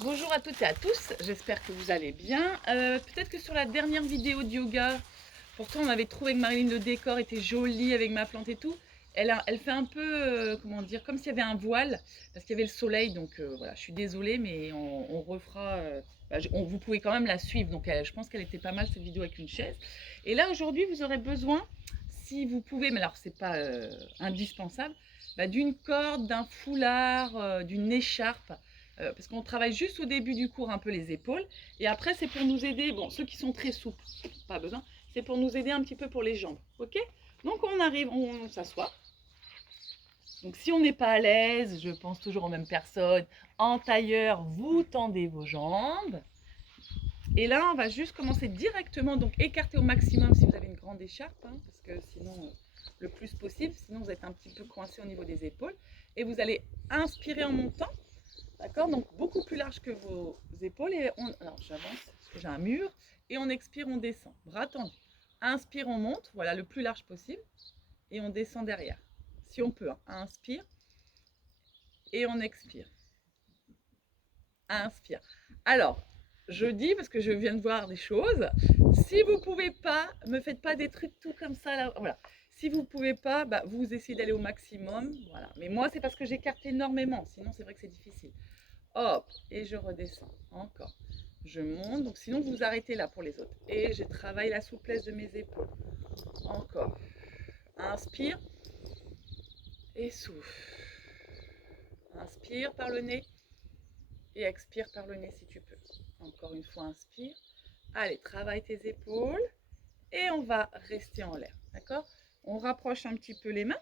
Bonjour à toutes et à tous, j'espère que vous allez bien. Peut-être que sur la dernière vidéo de yoga, pourtant on avait trouvé que Marilyn le décor était joli avec ma plante et tout. Elle fait un peu, comment dire, comme s'il y avait un voile, parce qu'il y avait le soleil. Donc voilà, je suis désolée, mais on refera. Vous pouvez quand même la suivre. Donc je pense qu'elle était pas mal cette vidéo avec une chaise. Et là aujourd'hui, vous aurez besoin, si vous pouvez, mais alors c'est pas indispensable, d'une corde, d'un foulard, d'une écharpe. Parce qu'on travaille juste au début du cours un peu les épaules. Et après, c'est pour nous aider, bon, ceux qui sont très souples, pas besoin, c'est pour nous aider un petit peu pour les jambes. Ok? Donc on arrive, on s'assoit. Donc si on n'est pas à l'aise, je pense toujours aux mêmes personnes, en tailleur, vous tendez vos jambes. Et là, on va juste commencer directement, donc écarter au maximum si vous avez une grande écharpe, hein, parce que sinon, le plus possible, sinon vous êtes un petit peu coincé au niveau des épaules. Et vous allez inspirer en montant. D'accord? Donc beaucoup plus large que vos épaules. Et alors j'avance parce que j'ai un mur. Et on expire, on descend. Bras tendus. Inspire, on monte. Voilà, le plus large possible. Et on descend derrière. Si on peut. Hein. Inspire. Et on expire. Inspire. Alors, je dis parce que je viens de voir des choses. Si vous ne pouvez pas, me faites pas des trucs tout comme ça. Là, voilà. Si vous ne pouvez pas, vous essayez d'aller au maximum. Voilà. Mais moi, c'est parce que j'écarte énormément. Sinon, c'est vrai que c'est difficile. Hop, et je redescends. Encore. Je monte. Donc sinon, vous arrêtez là pour les autres. Et je travaille la souplesse de mes épaules. Encore. Inspire. Et souffle. Inspire par le nez. Et expire par le nez si tu peux. Encore une fois, inspire. Allez, travaille tes épaules. Et on va rester en l'air. D'accord? On rapproche un petit peu les mains.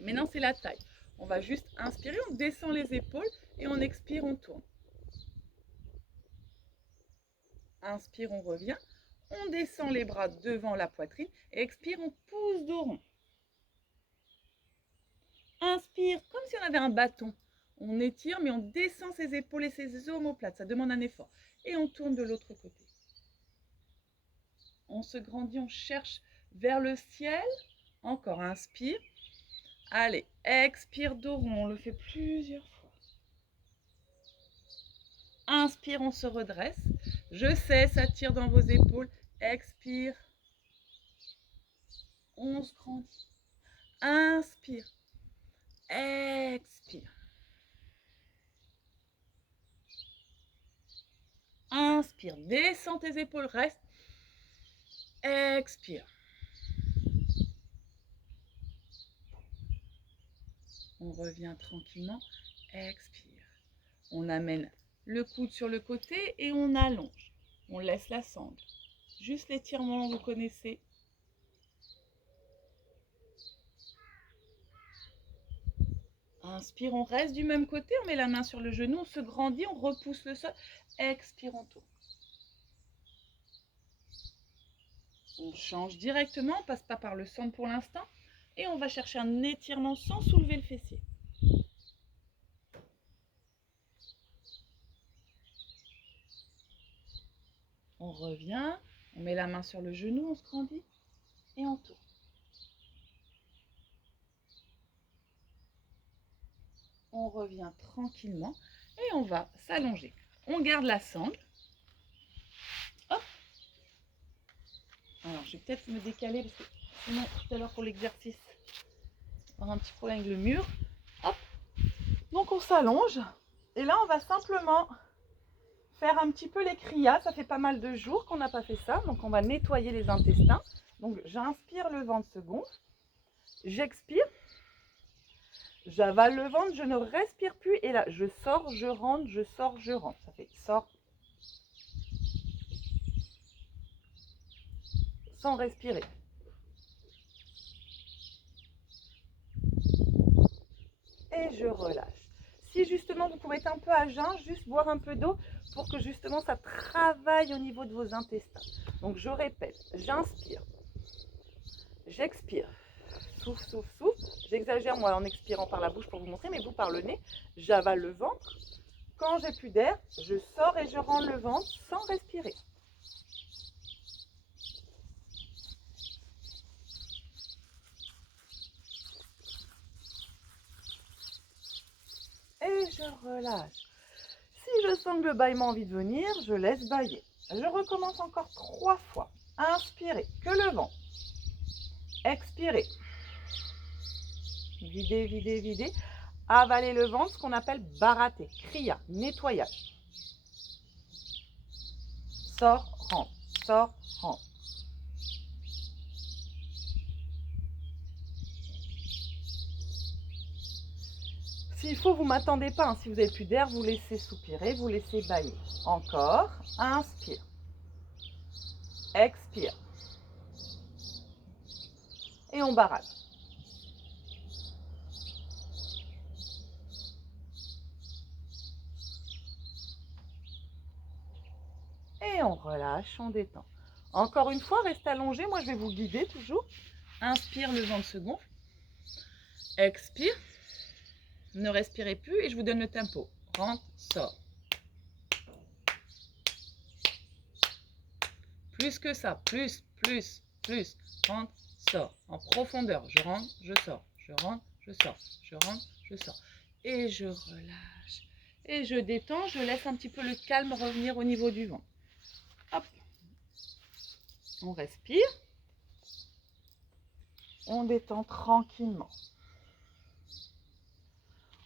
Maintenant, c'est la taille. On va juste inspirer. On descend les épaules. Et on expire, on tourne. Inspire, on revient. On descend les bras devant la poitrine. Et expire, on pousse dos rond. Inspire, comme si on avait un bâton. On étire, mais on descend ses épaules et ses omoplates. Ça demande un effort. Et on tourne de l'autre côté. On se grandit, on cherche vers le ciel. Encore, inspire. Allez, expire, dos rond. On le fait plusieurs fois. Inspire, on se redresse. Je sais, ça tire dans vos épaules. Expire. On se grandit. Inspire. Expire. Inspire. Descends tes épaules. Reste. Expire. On revient tranquillement. Expire. On amène le coude sur le côté et on allonge. On laisse la sangle. Juste l'étirement, vous connaissez. Inspire, on reste du même côté. On met la main sur le genou. On se grandit. On repousse le sol. Expire, on tourne. On change directement. On ne passe pas par le centre pour l'instant. Et on va chercher un étirement sans soulever le fessier. On revient, on met la main sur le genou, on se grandit et on tourne. On revient tranquillement et on va s'allonger. On garde la sangle. Hop. Alors, je vais peut-être me décaler parce que sinon, tout à l'heure pour l'exercice, on aura un petit problème avec le mur. Hop. Donc, on s'allonge. Et là, on va simplement faire un petit peu les kriyas. Ça fait pas mal de jours qu'on n'a pas fait ça. Donc, on va nettoyer les intestins. Donc, j'inspire, le ventre se gonfle. J'expire. J'avale le ventre, je ne respire plus. Et là, je sors, je rentre, je sors, je rentre. Ça fait sort. Sans respirer. Et je relâche. Si justement vous pouvez être un peu à jeun, juste boire un peu d'eau pour que justement ça travaille au niveau de vos intestins. Donc je répète, j'inspire, j'expire, souffle, souffle, souffle. J'exagère moi en expirant par la bouche pour vous montrer, mais vous par le nez. J'avale le ventre. Quand j'ai plus d'air, je sors et je rends le ventre sans respirer. Et je relâche. Si je sens que le bâillement a envie de venir, je laisse bâiller. Je recommence encore 3 fois. Inspirez, que le vent. Expirez. Videz, videz, videz. Avalez le ventre, ce qu'on appelle barater, kriya, nettoyage. Sors, rentre, sors, rentre. S'il faut, vous ne m'attendez pas. Hein. Si vous n'avez plus d'air, vous laissez soupirer, vous laissez bâiller. Encore. Inspire. Expire. Et on barate. Et on relâche, on détend. Encore une fois, restez allongé. Moi, je vais vous guider toujours. Inspire, le ventre se gonfle. Expire. Ne respirez plus et je vous donne le tempo. Rentre, sort. Plus que ça. Plus. Rentre, sort. En profondeur. Je rentre, je sors. Je rentre, je sors. Je rentre, je sors. Et je relâche. Et je détends. Je laisse un petit peu le calme revenir au niveau du ventre. Hop. On respire. On détend tranquillement.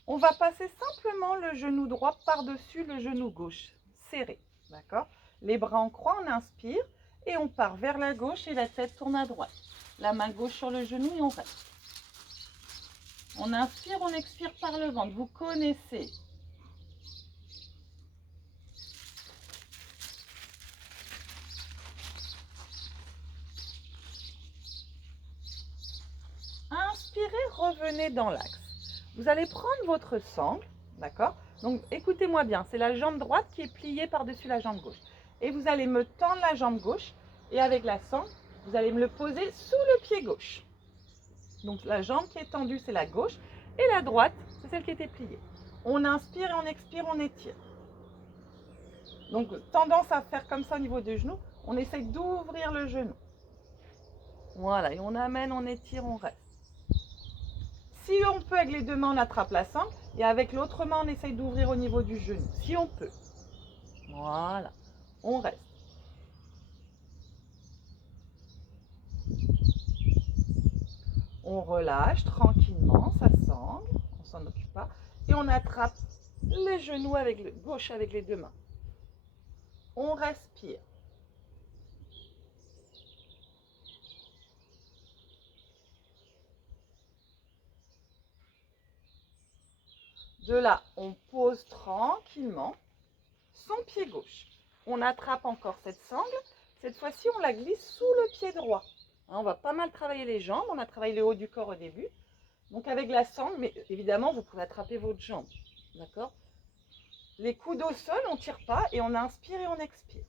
On va passer simplement le genou droit par-dessus le genou gauche, serré, d'accord? Les bras en croix, on inspire et on part vers la gauche et la tête tourne à droite. La main gauche sur le genou et on reste. On inspire, on expire par le ventre, vous connaissez. Inspirez, revenez dans l'axe. Vous allez prendre votre sangle, d'accord? Donc écoutez-moi bien, c'est la jambe droite qui est pliée par-dessus la jambe gauche. Et vous allez me tendre la jambe gauche et avec la sangle, vous allez me le poser sous le pied gauche. Donc la jambe qui est tendue, c'est la gauche et la droite, c'est celle qui était pliée. On inspire et on expire, on étire. Donc tendance à faire comme ça au niveau du genou, on essaye d'ouvrir le genou. Voilà, et on amène, on étire, on reste. Si on peut, avec les deux mains, on attrape la sangle. Et avec l'autre main, on essaye d'ouvrir au niveau du genou. Si on peut. Voilà. On reste. On relâche tranquillement sa sangle. On s'en occupe pas. Et on attrape les genoux avec le gauche avec les deux mains. On respire. De là, on pose tranquillement son pied gauche. On attrape encore cette sangle. Cette fois-ci, on la glisse sous le pied droit. On va pas mal travailler les jambes. On a travaillé le haut du corps au début. Donc avec la sangle, mais évidemment, vous pouvez attraper votre jambe. D'accord? Les coudes au sol, on ne tire pas et on inspire et on expire.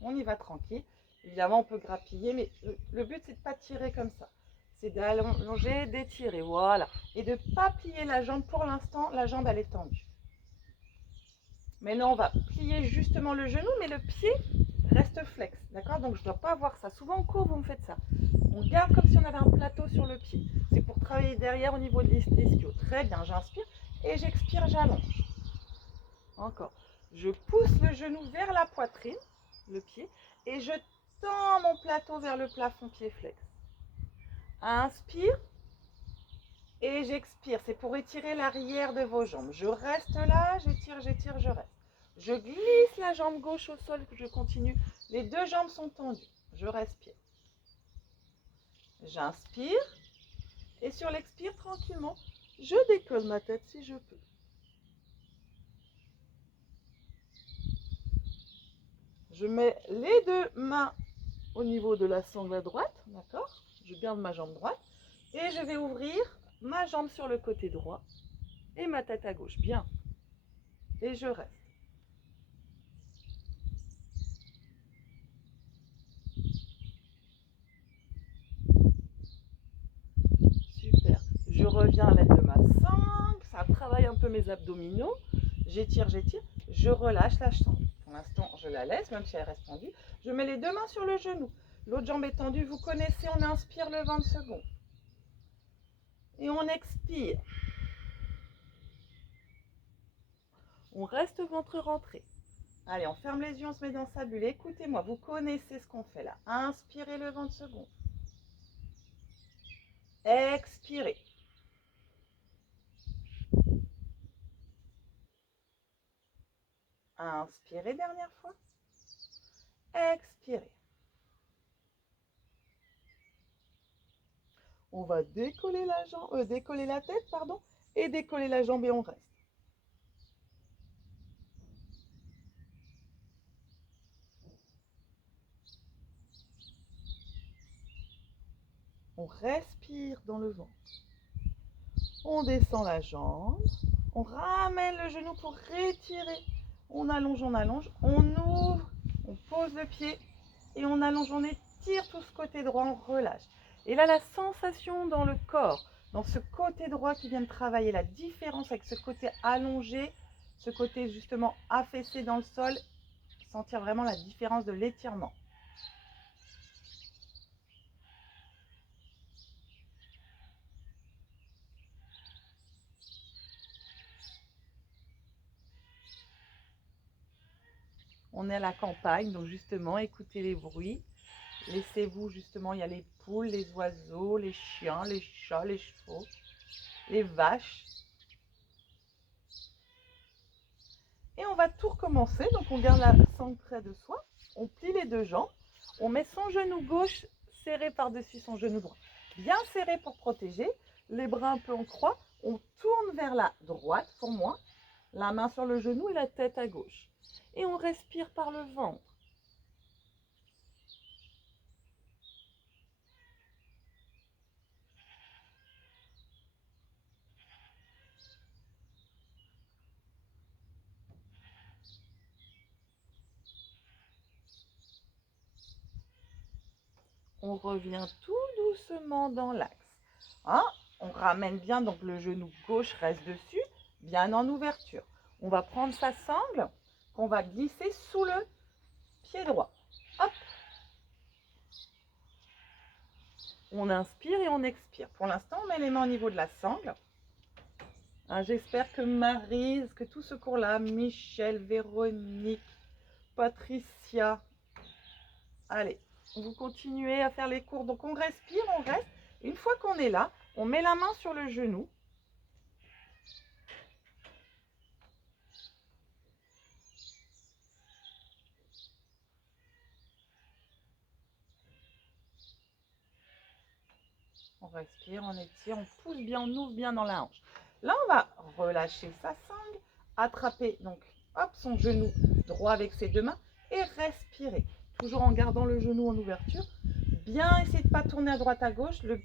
On y va tranquille. Évidemment, on peut grappiller, mais le but, c'est de ne pas tirer comme ça. C'est d'allonger, d'étirer, voilà. Et de ne pas plier la jambe. Pour l'instant, la jambe, elle est tendue. Maintenant, on va plier justement le genou, mais le pied reste flex. D'accord? Donc, je ne dois pas avoir ça. Souvent, en cours, vous me faites ça. On garde comme si on avait un plateau sur le pied. C'est pour travailler derrière au niveau de l'ischio. Très bien, j'inspire et j'expire, j'allonge. Encore. Je pousse le genou vers la poitrine, le pied, et je tends mon plateau vers le plafond pied flex. Inspire et j'expire. C'est pour étirer l'arrière de vos jambes. Je reste là, j'étire, j'étire, je reste. Je glisse la jambe gauche au sol, je continue. Les deux jambes sont tendues. Je respire. J'inspire et sur l'expire, tranquillement, je décolle ma tête si je peux. Je mets les deux mains au niveau de la sangle à droite, d'accord? Je garde ma jambe droite et je vais ouvrir ma jambe sur le côté droit et ma tête à gauche. Bien. Et je reste. Super. Je reviens à l'aide de ma sangle. Ça travaille un peu mes abdominaux. J'étire, j'étire. Je relâche la sangle. Pour l'instant, je la laisse, même si elle reste tendue. Je mets les deux mains sur le genou. L'autre jambe est tendue. Vous connaissez, on inspire le 20 secondes. Et on expire. On reste ventre rentré. Allez, on ferme les yeux, on se met dans sa bulle. Écoutez-moi, vous connaissez ce qu'on fait là. Inspirez, le ventre se gonfle. Expirez. Inspirez, dernière fois. Expirez. On va décoller la jambe, décoller la tête, pardon, et décoller la jambe et on reste. On respire dans le ventre. On descend la jambe. On ramène le genou pour retirer. On allonge, on ouvre, on pose le pied et on allonge, on étire tout ce côté droit, on relâche. Et là, la sensation dans le corps, dans ce côté droit qui vient de travailler, la différence avec ce côté allongé, ce côté justement affaissé dans le sol, sentir vraiment la différence de l'étirement. On est à la campagne, donc justement, écoutez les bruits. Laissez-vous justement, il y a les poules, les oiseaux, les chiens, les chats, les chevaux, les vaches. Et on va tout recommencer. Donc on garde la sangle près de soi. On plie les deux jambes. On met son genou gauche serré par-dessus son genou droit. Bien serré pour protéger. Les bras un peu en croix. On tourne vers la droite pour moi. La main sur le genou et la tête à gauche. Et on respire par le ventre. On revient tout doucement dans l'axe. Hein? On ramène bien, donc le genou gauche reste dessus, bien en ouverture. On va prendre sa sangle qu'on va glisser sous le pied droit. Hop. On inspire et on expire. Pour l'instant, on met les mains au niveau de la sangle. Hein, j'espère que Maryse, que tout ce cours-là, Michel, Véronique, Patricia, allez, vous continuez à faire les cours. Donc on respire, on reste. Une fois qu'on est là, on met la main sur le genou. On respire, on étire, on pousse bien, on ouvre bien dans la hanche. Là, on va relâcher sa sangle, attraper donc hop son genou droit avec ses deux mains et respirer. Toujours en gardant le genou en ouverture. Bien essayer de ne pas tourner à droite à gauche, le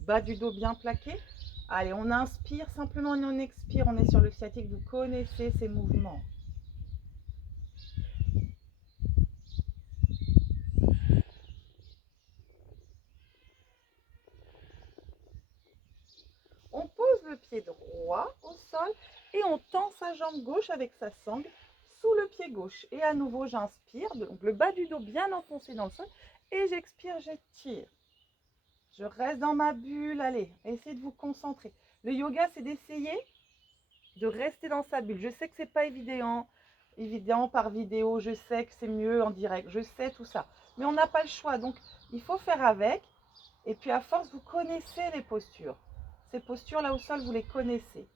bas du dos bien plaqué. Allez, on inspire simplement et on expire. On est sur le sciatique, vous connaissez ces mouvements. On pose le pied droit au sol et on tend sa jambe gauche avec sa sangle sous le pied gauche. Et à nouveau, j'inspire, donc le bas du dos bien enfoncé dans le sol. Et j'expire, j'étire. Je reste dans ma bulle. Allez, essayez de vous concentrer. Le yoga, c'est d'essayer de rester dans sa bulle. Je sais que c'est pas évident par vidéo. Je sais que c'est mieux en direct. Je sais tout ça. Mais on n'a pas le choix. Donc, il faut faire avec. Et puis, à force, vous connaissez les postures. Ces postures là au sol, vous les connaissez.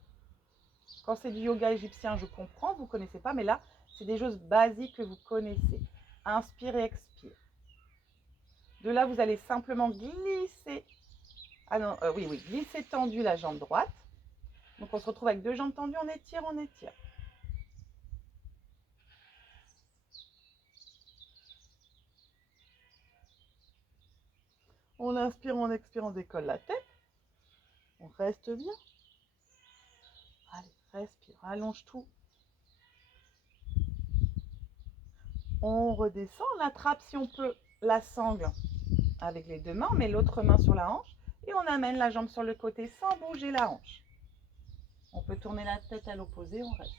Quand c'est du yoga égyptien, je comprends, vous ne connaissez pas, mais là, c'est des choses basiques que vous connaissez. Inspire et expire. De là, vous allez simplement glisser. Ah non, oui, glisser tendu la jambe droite. Donc, on se retrouve avec deux jambes tendues, on étire, on étire. On inspire, on expire, on décolle la tête. On reste bien. Allez, respire, allonge tout. On redescend, on attrape si on peut la sangle avec les deux mains, on met l'autre main sur la hanche et on amène la jambe sur le côté sans bouger la hanche. On peut tourner la tête à l'opposé, on reste.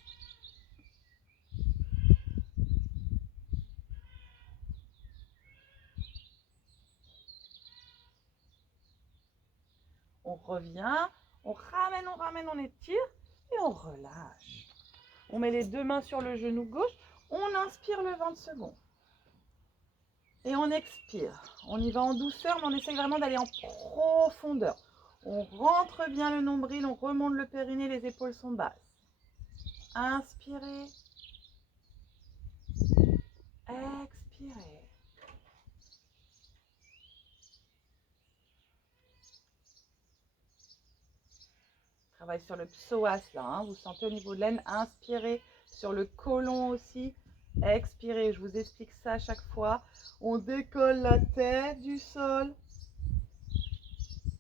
On revient, on ramène, on étire et on relâche. On met les deux mains sur le genou gauche. On inspire le ventre se gonfle. Et on expire. On y va en douceur, mais on essaye vraiment d'aller en profondeur. On rentre bien le nombril, on remonte le périnée, les épaules sont basses. Inspirez. Expirez. Travaille sur le psoas là, hein. Vous sentez au niveau de l'aine. Inspirez sur le côlon aussi. Expirez, je vous explique ça à chaque fois. On décolle la tête du sol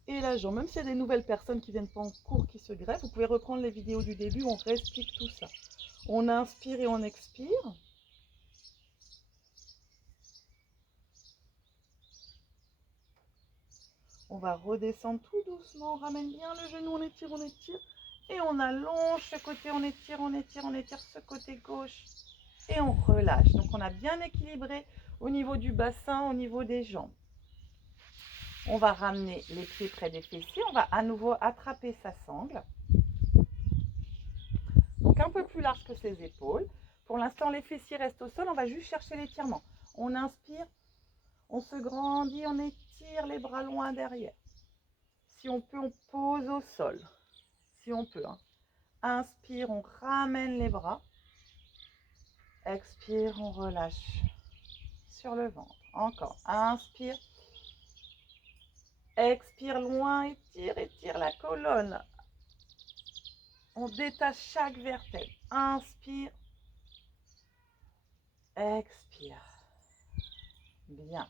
et la jambe. Même s'il y a des nouvelles personnes qui viennent pas en cours, qui se greffent, vous pouvez reprendre les vidéos du début où on réexplique tout ça. On inspire et on expire. On va redescendre tout doucement. On ramène bien le genou, on étire, on étire. Et on allonge ce côté, on étire, on étire, on étire ce côté gauche. Et on relâche. Donc on a bien équilibré au niveau du bassin, au niveau des jambes. On va ramener les pieds près des fessiers. On va à nouveau attraper sa sangle. Donc un peu plus large que ses épaules. Pour l'instant, les fessiers restent au sol. On va juste chercher l'étirement. On inspire, on se grandit, on étire les bras loin derrière. Si on peut, on pose au sol. Si on peut. Hein. Inspire, on ramène les bras. Expire, on relâche sur le ventre. Encore. Inspire. Expire loin, étire la colonne. On détache chaque vertèbre. Inspire. Expire. Bien.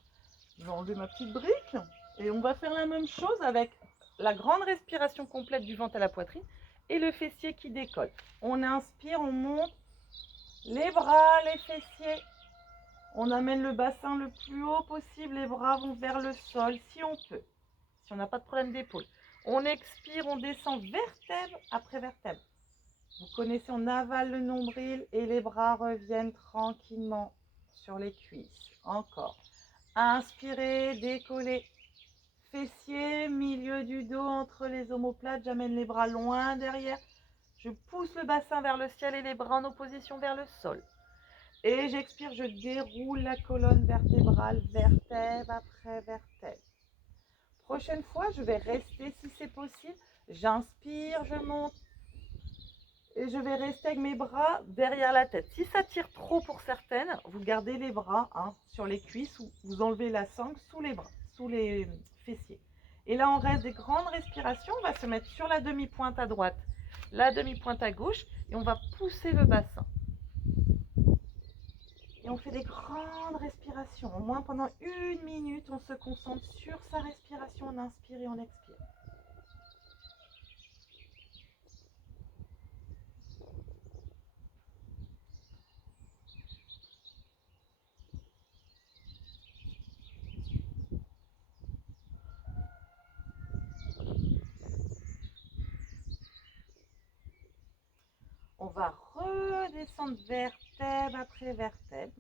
Je vais enlever ma petite brique. Et on va faire la même chose avec la grande respiration complète du ventre à la poitrine et le fessier qui décolle. On inspire, on monte les bras, les fessiers. On amène le bassin le plus haut possible. Les bras vont vers le sol si on peut. Si on n'a pas de problème d'épaule. On expire, on descend vertèbre après vertèbre. Vous connaissez, on avale le nombril et les bras reviennent tranquillement sur les cuisses. Encore. Inspirez, décollez. Fessiers, milieu du dos entre les omoplates. J'amène les bras loin derrière. Je pousse le bassin vers le ciel et les bras en opposition vers le sol. Et j'expire, je déroule la colonne vertébrale, vertèbre après vertèbre. Prochaine fois, je vais rester si c'est possible. J'inspire, je monte. Et je vais rester avec mes bras derrière la tête. Si ça tire trop pour certaines, vous gardez les bras sur les cuisses ou vous enlevez la sangle sous les bras, sous les fessiers. Et là, on reste des grandes respirations. On va se mettre sur la demi-pointe à droite, la demi-pointe à gauche et on va pousser le bassin. Et on fait des grandes respirations. Au moins pendant 1 minute, on se concentre sur sa respiration. On inspire et on expire. On va redescendre vertèbre après vertèbre.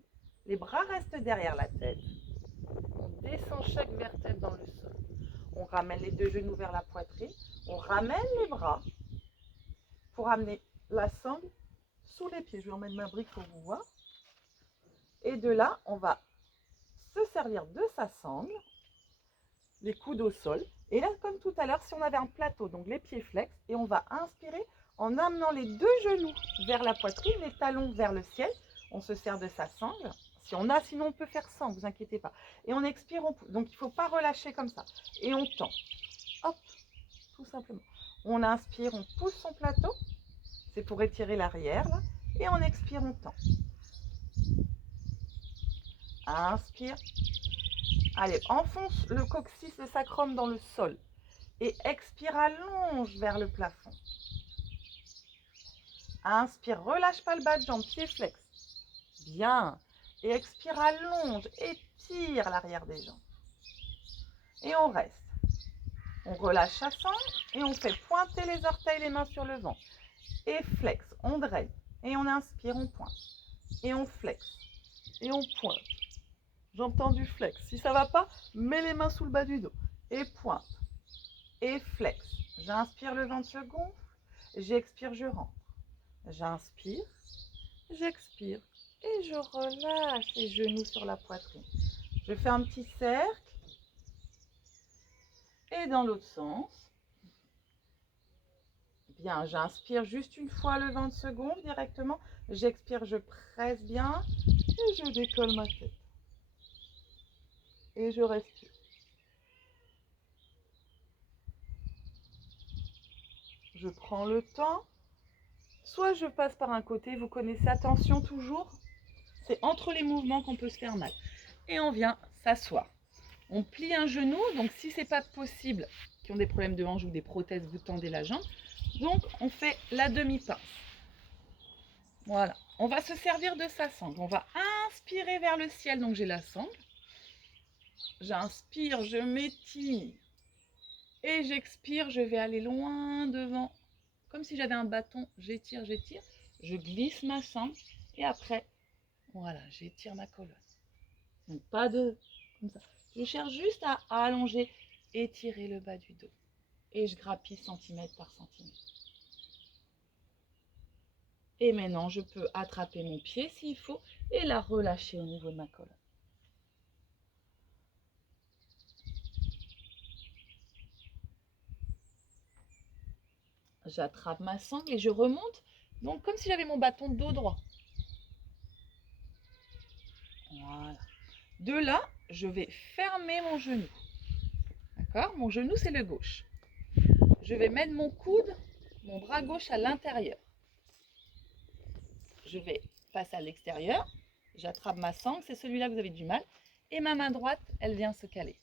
Les bras restent derrière la tête. On descend chaque vertèbre dans le sol. On ramène les deux genoux vers la poitrine. On ramène les bras pour amener la sangle sous les pieds. Je vais remettre ma brique pour vous voir. Et de là, on va se servir de sa sangle, les coudes au sol. Et là, comme tout à l'heure, si on avait un plateau, donc les pieds flex, et on va inspirer en amenant les deux genoux vers la poitrine, les talons vers le ciel. On se sert de sa sangle. Si on a, sinon on peut faire sans, vous inquiétez pas. Et on expire, on pousse. Donc il ne faut pas relâcher comme ça. Et on tend. Hop, tout simplement. On inspire, on pousse son plateau. C'est pour étirer l'arrière, là. Et on expire, on tend. Inspire. Allez, enfonce le coccyx, le sacrum dans le sol. Et expire, allonge vers le plafond. Inspire, relâche pas le bas de jambe, pied flex. Bien. Et expire, allonge, étire l'arrière des jambes. Et on reste. On relâche sa sangle et on fait pointer les orteils, les mains sur le ventre. Et flex, on draine. Et on inspire, on pointe. Et on flex. Et on pointe. J'entends du flex. Si ça ne va pas, mets les mains sous le bas du dos. Et pointe. Et flex. J'inspire, le ventre se gonfle. J'expire, je rentre. J'inspire, j'expire et je relâche les genoux sur la poitrine. Je fais un petit cercle et dans l'autre sens. Bien, j'inspire juste une fois le 20 secondes directement. J'expire, je presse bien et je décolle ma tête. Et je respire. Je prends le temps. Soit je passe par un côté, vous connaissez, attention toujours. C'est entre les mouvements qu'on peut se faire mal. Et on vient s'asseoir. On plie un genou, donc si ce n'est pas possible, qui ont des problèmes de hanche ou des prothèses, vous tendez la jambe. Donc on fait la demi-pince. Voilà. On va se servir de sa sangle. On va inspirer vers le ciel, donc j'ai la sangle. J'inspire, je m'étire. Et j'expire, je vais aller loin devant. Comme si j'avais un bâton, j'étire, j'étire. Je glisse ma sangle. Et après, voilà, j'étire ma colonne. Donc pas de... comme ça. Je cherche juste à allonger, étirer le bas du dos. Et je grappille centimètre par centimètre. Et maintenant, je peux attraper mon pied s'il faut et la relâcher au niveau de ma colonne. J'attrape ma sangle et je remonte, donc comme si j'avais mon bâton de dos droit. Voilà. De là, je vais fermer mon genou. D'accord? Mon genou, c'est le gauche. Je vais mettre mon coude, mon bras gauche à l'intérieur. Je vais passer à l'extérieur. J'attrape ma sangle, c'est celui-là que vous avez du mal. Et ma main droite, elle vient se caler.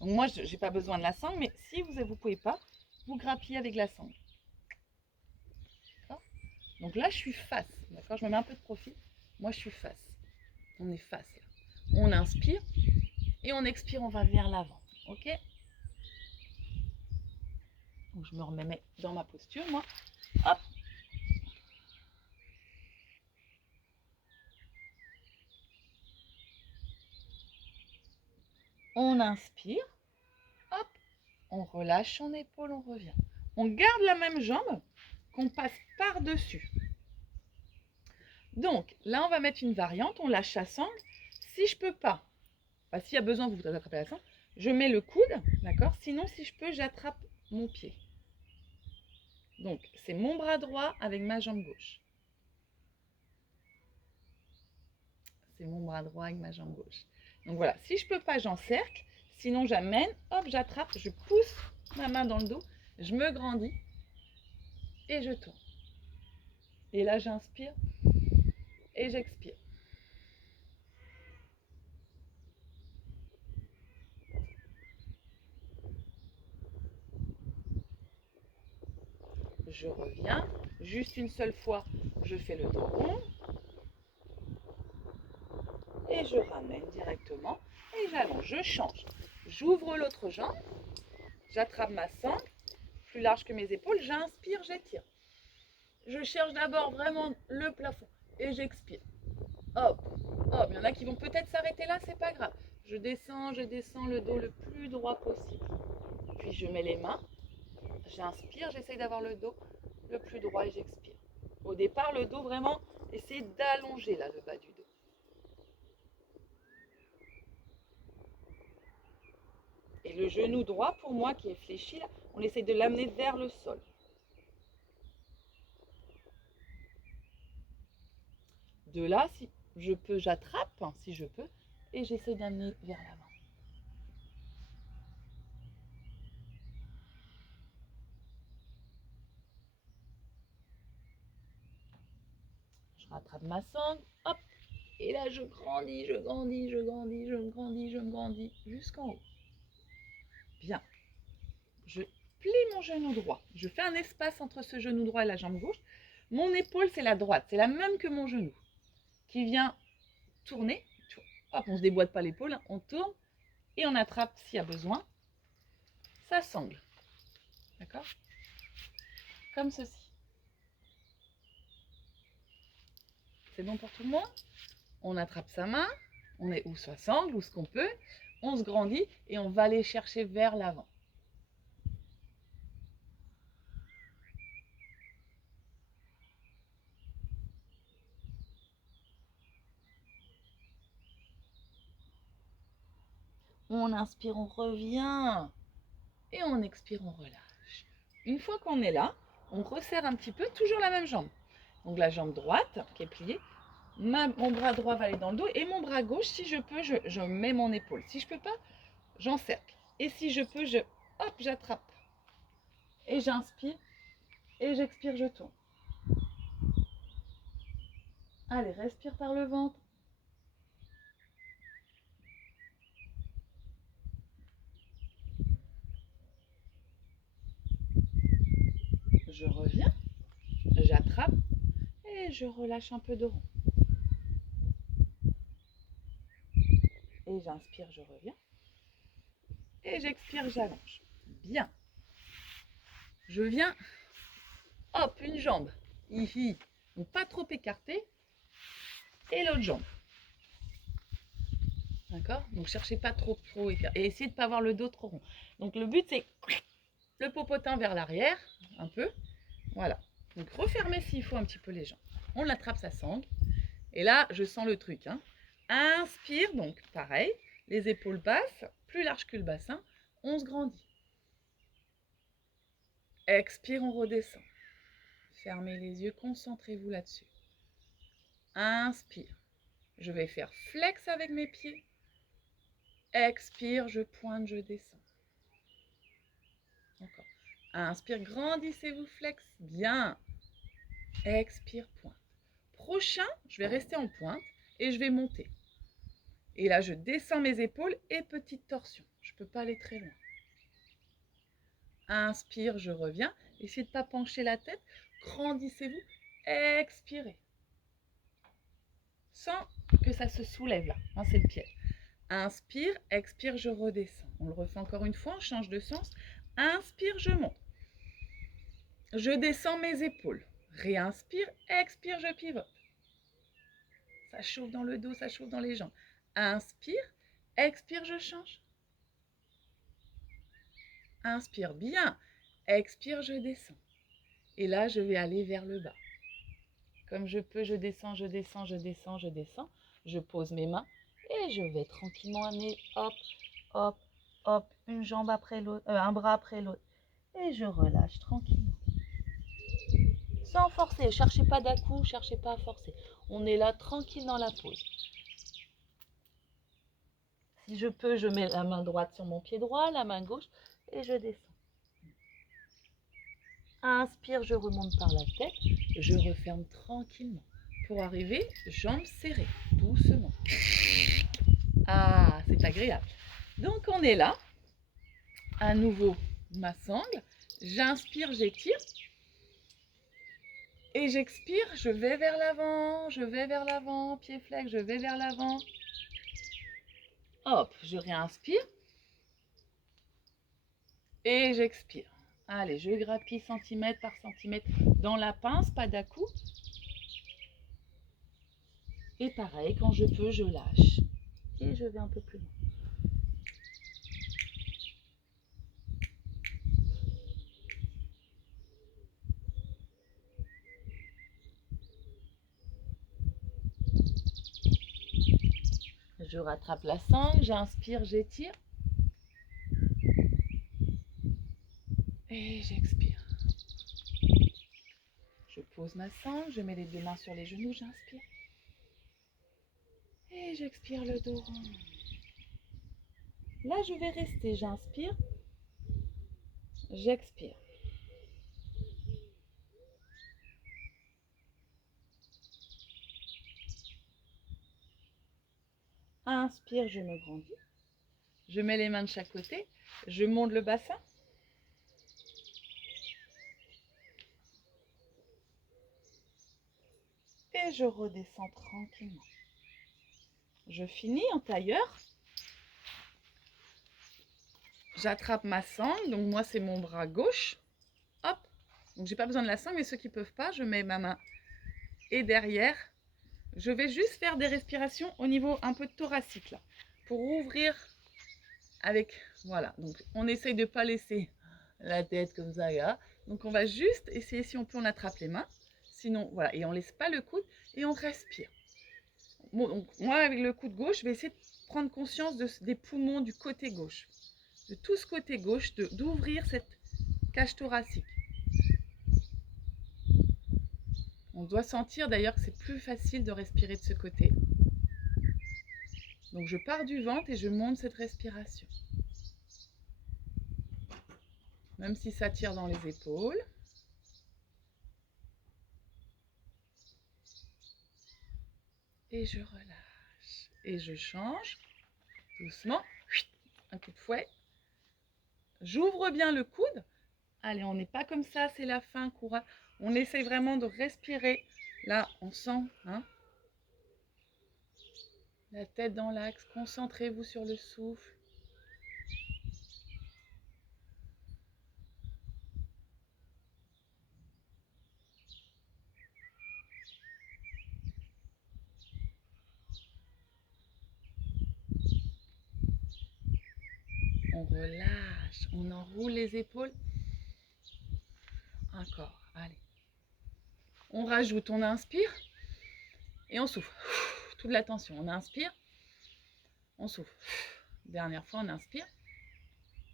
Donc moi, je n'ai pas besoin de la sangle, mais si vous ne pouvez pas, vous grappillez avec la sangle. Donc là, je suis face. D'accord? Je me mets un peu de profil. Moi, je suis face. On est face là. On inspire et on expire, on va vers l'avant. Ok? Donc je me remets dans ma posture, moi. Hop. On inspire. Hop. On relâche son épaule, on revient. On garde la même jambe qu'on passe par-dessus. Donc là, on va mettre une variante. On lâche la sangle. Si je peux pas, s'il y a besoin, vous attrapez la sangle, je mets le coude, d'accord? Sinon, si je peux, j'attrape mon pied. Donc, c'est mon bras droit avec ma jambe gauche. C'est mon bras droit avec ma jambe gauche. Donc voilà, si je ne peux pas, j'encercle. Sinon, j'amène, hop, j'attrape, je pousse ma main dans le dos, je me grandis et je tourne. Et là, j'inspire et j'expire. Je reviens, juste une seule fois, je fais le dos rond. Et je ramène directement et j'allonge, je change. J'ouvre l'autre jambe, j'attrape ma sangle, plus large que mes épaules, j'inspire, j'étire. Je cherche d'abord vraiment le plafond et j'expire. Hop, hop, il y en a qui vont peut-être s'arrêter là, c'est pas grave. Je descends le dos le plus droit possible. Puis je mets les mains, j'inspire, j'essaye d'avoir le dos le plus droit et j'expire. Au départ, le dos vraiment, essayez d'allonger là le bas du dos. Et le genou droit, pour moi, qui est fléchi, là, on essaye de l'amener vers le sol. De là, si je peux, j'attrape, si je peux, et j'essaie d'amener vers l'avant. Je rattrape ma sangle, hop, et là je grandis, je grandis, je grandis, je me grandis, je me grandis, jusqu'en haut. Bien. Je plie mon genou droit. Je fais un espace entre ce genou droit et la jambe gauche. Mon épaule, c'est la droite, c'est la même que mon genou, qui vient tourner. Hop, on ne se déboîte pas l'épaule, hein, on tourne, et on attrape, s'il y a besoin, sa sangle. D'accord? Comme ceci. C'est bon pour tout le monde? On attrape sa main, on est ou sa sangle, ou ce qu'on peut, on se grandit et on va aller chercher vers l'avant. On inspire, on revient. Et on expire, on relâche. Une fois qu'on est là, on resserre un petit peu, toujours la même jambe. Donc la jambe droite qui est pliée, mon bras droit va aller dans le dos et mon bras gauche, si je peux, je mets mon épaule. Si je peux pas, j'encercle. Et si je peux, hop, j'attrape. Et j'inspire et j'expire, je tourne. Allez, respire par le ventre. Je reviens, j'attrape et je relâche un peu de rond. Et j'inspire, je reviens. Et j'expire, j'allonge. Bien. Je viens, hop, une jambe. Ici. Donc pas trop écartée. Et l'autre jambe. D'accord? Donc cherchez pas trop écarté. Et essayez de ne pas avoir le dos trop rond. Donc le but c'est le popotin vers l'arrière, un peu. Voilà. Donc refermez s'il faut un petit peu les jambes. On l'attrape, ça sangle. Et là, je sens le truc. Hein. Inspire, donc pareil. Les épaules basses, plus larges que le bassin. On se grandit. Expire, on redescend. Fermez les yeux, concentrez-vous là-dessus. Inspire. Je vais faire flex avec mes pieds. Expire, je pointe, je descends. Encore. Inspire, grandissez-vous, flex. Bien. Expire, pointe. Prochain, je vais rester en pointe et je vais monter. Et là, je descends mes épaules et petite torsion. Je ne peux pas aller très loin. Inspire, je reviens. Essayez de ne pas pencher la tête. Grandissez-vous. Expirez. Sans que ça se soulève là. Hein, c'est le piège. Inspire, expire, je redescends. On le refait encore une fois, on change de sens. Inspire, je monte. Je descends mes épaules. Réinspire, expire, je pivote. Ça chauffe dans le dos, ça chauffe dans les jambes. Inspire, expire, je change. Inspire bien, expire, je descends. Et là, je vais aller vers le bas. Comme je peux, je descends, je descends, je descends, je descends. Je pose mes mains et je vais tranquillement amener, hop, hop, hop, une jambe après l'autre, un bras après l'autre. Et je relâche tranquillement. Sans forcer, cherchez pas d'à-coup, cherchez pas à forcer. On est là tranquille dans la pose. Si je peux, je mets la main droite sur mon pied droit, la main gauche et je descends. Inspire, je remonte par la tête, je referme tranquillement pour arriver jambes serrées, doucement. Ah, c'est agréable. Donc on est là, à nouveau ma sangle, j'inspire, j'étire et j'expire, je vais vers l'avant, pied flex, je vais vers l'avant. Hop, je réinspire et j'expire. Allez, je grappille centimètre par centimètre dans la pince, pas d'à-coup. Et pareil, quand je peux, je lâche. Et je vais un peu plus loin. Je rattrape la sangle, j'inspire, j'étire. Et j'expire. Je pose ma sangle, je mets les deux mains sur les genoux, j'inspire. Et j'expire le dos rond. Là, je vais rester, j'inspire, j'expire. Inspire, je me grandis. Je mets les mains de chaque côté, je monte le bassin. Et je redescends tranquillement. Je finis en tailleur. J'attrape ma sangle, donc moi c'est mon bras gauche. Hop, donc j'ai pas besoin de la sangle, mais ceux qui peuvent pas, je mets ma main et derrière. Je vais juste faire des respirations au niveau un peu thoracique là, pour ouvrir avec, voilà. Donc on essaye de pas laisser la tête comme ça là. Donc on va juste essayer, si on peut, on attrape les mains. Sinon, voilà, et on laisse pas le coude et on respire. Bon, donc, moi, avec le coude gauche, je vais essayer de prendre conscience des poumons du côté gauche. De tout ce côté gauche, d'ouvrir cette cage thoracique. On doit sentir d'ailleurs que c'est plus facile de respirer de ce côté. Donc je pars du ventre et je monte cette respiration. Même si ça tire dans les épaules. Et je relâche. Et je change doucement. Un coup de fouet. J'ouvre bien le coude. Allez, on n'est pas comme ça, c'est la fin, courage. On essaye vraiment de respirer. Là, on sent, hein, la tête dans l'axe. Concentrez-vous sur le souffle. On relâche, on enroule les épaules. Encore, allez. On rajoute, on inspire et on souffle. Toute la tension, on inspire, on souffle. Dernière fois, on inspire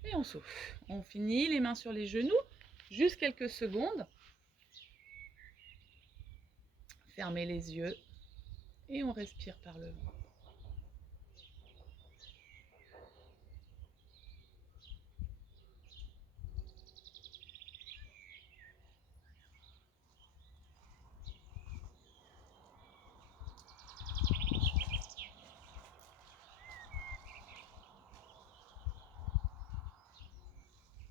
et on souffle. On finit, les mains sur les genoux, juste quelques secondes. Fermez les yeux et on respire par le ventre.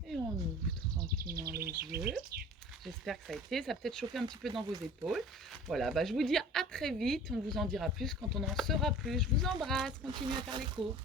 Et on ouvre tranquillement les yeux. J'espère que ça a été. Ça a peut-être chauffé un petit peu dans vos épaules. Voilà, je vous dis à très vite. On vous en dira plus quand on en saura plus. Je vous embrasse. Continuez à faire les cours.